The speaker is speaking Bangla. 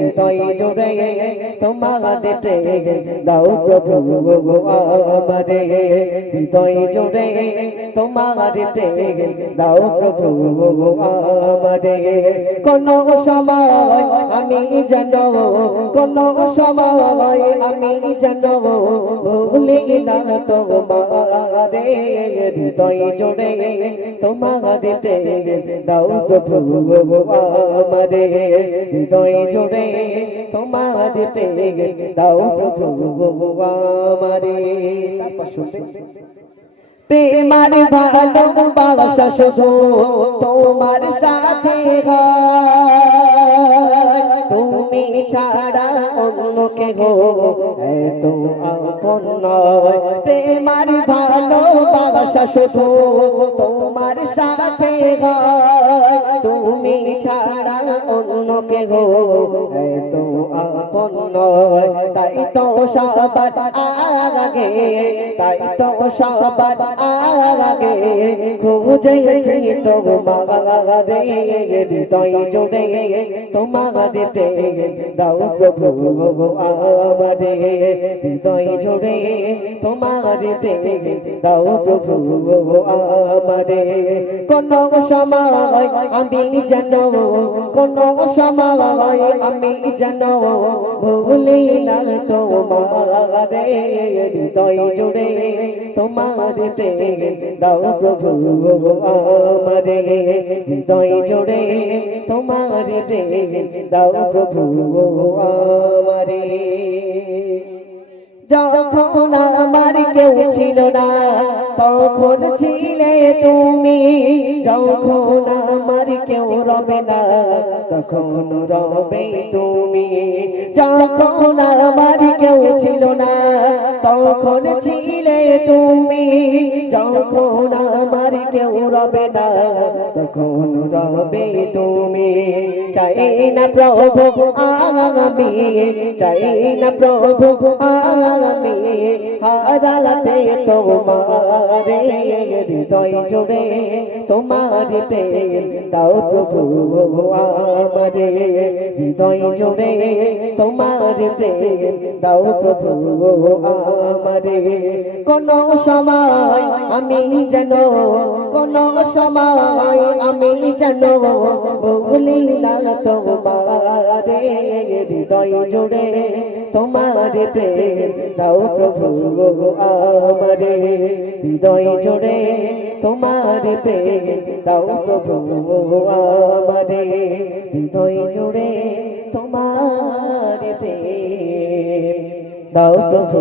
হৃদয় জুড়ে তোমার প্রেম দাও প্রভু আমারে হৃদয় জুড়ে তোমার প্রেম দাও প্রভু আমারে কোন সময় আমি যেন কোন সময় আমি যেন ভুলি না তোমারে হৃদয় জুড়ে তোমার প্রেম দাও প্রভু আমারে হৃদয় জুড়ে তোমার প্রেম দাও প্রভু আমারে তারপর শুনতে প্রেমার ভালোবাসা শুধু তোমার সাথে হয় তুমি ছাড়া অন্য কেহ এত আপন নয় প্রেমার ভালোবাসা শুধু তোমার সাথে হয় তুমি ছাড়া অন্য কেহ এত আপন নয় তাই তো সবার আগে তাই তো সবার আগে খুঁজেছি তোমারে হৃদয় জুড়ে তোমার প্রেম দাও প্রভু আমারে হৃদয় জুড়ে তোমার প্রেম দাও প্রভু আমারে কোন সময় আমি যেন কোন সময় আমি যেন ভুলি না তোমারে হৃদয় জুড়ে তোমার প্রেম দাও প্রভু আমারে হৃদয় জুড়ে তোমার প্রেম দাও প্রভু আমারে যখন আমার কেউ ছিল না তখন ছিলে তুমি যখন আমার কেউ রবে না তখন রবে তুমি যখন আমার কেউ ছিল না তখন ছিলে তুমি যখন আমার কেউ রবে না তখন রবে তুমি চাই না প্রভু আমি চাই না প্রভু আমি হারাতে তোমারে হৃদয় জুড়ে তোমার প্রেম দাও প্রভু আমারে হৃদয় জুড়ে তোমার প্রেম দাও প্রভু আমারে কোন সময় আমি যেন কোন সময় আমি যেন ভুলি না তোমারে হৃদয় জুড়ে তোমার প্রেম দাও প্রভু আমারে হৃদয় জুড়ে তোমার প্রেম দাও প্রভু আমারে হৃদয় জুড়ে তোমার প্রেম দাও প্রভু